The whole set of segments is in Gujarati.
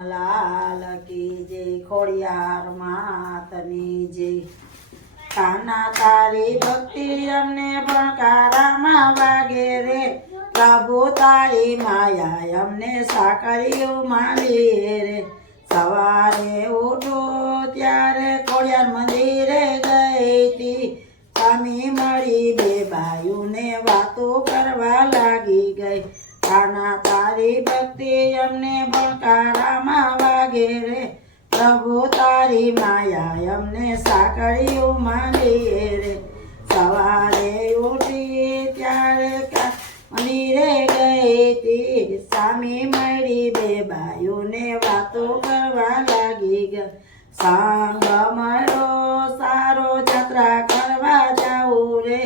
લાલ કી જય ખોડિયાર માતની જય કાના તારી ભક્તિ અમને ભણકારામાં વાગે રે પ્રભુ તારી માયા અમને સાકરિયું માલી રે સવારે ઉઠો ત્યારે ખોડિયાર મંદિરે ગઈ તી સ્વામી મળી બે બાયુને વાતો કરવા લાગી ગઈ કાના તારી ભક્તિ અમને ભણકારામાં વાગે રે પ્રભુ તારી માયા અમને સાકરિયું માલી રે સવારે ઉઠી ત્યારે મંદિરે ગઈ તી સ્વામી મળી બે બાયુને વાતો કરવા લાગી ગઈ સંગ મળ્યો સારો જાત્રા કરવા જાઉં રે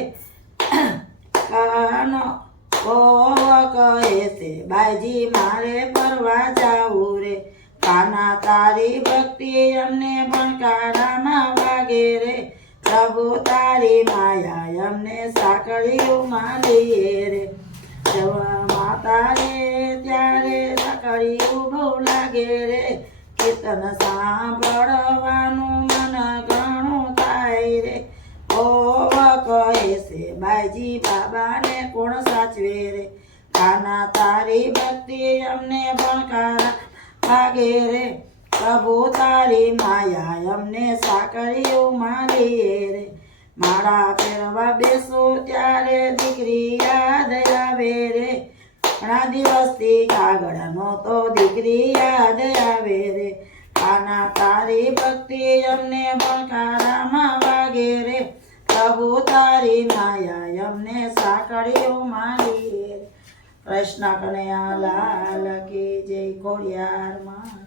કાનો કહે છે બાઈજી મારે ફરવા જાવું રે કાના તારી ભક્તિ અમને ભણકારામાં વાગે રે પ્રભુ તારી માયા અમને સાકરિયું માલીએ રે જવા માતા રે ત્યારે સાકરિયું બહુ લાગે રે કીર્તન સાંભળવાનું મન ઘણું થાય રે ઓવ કહે છે બાઈજી બાબાને કોણ સાચવે રે કાના તારી ભક્તિ અમને ભણકારા વાગે રે પ્રભુ તારી માયા અમને સાકરિયું માલીએ રે માળા ફેરવા બેસું ત્યારે દીકરી યાદ આવે રે ઘણા દિવસથી કાગળનો તો દીકરી યાદ આવે રે કાના તારી ભક્તિ અમને ભણકારામાં વાગે રે પ્રભુ તારી માયા અમને સાકરિયું માલીએ રે કૃષ્ણ કનૈયા લાલ કી જય ખોડિયાર માં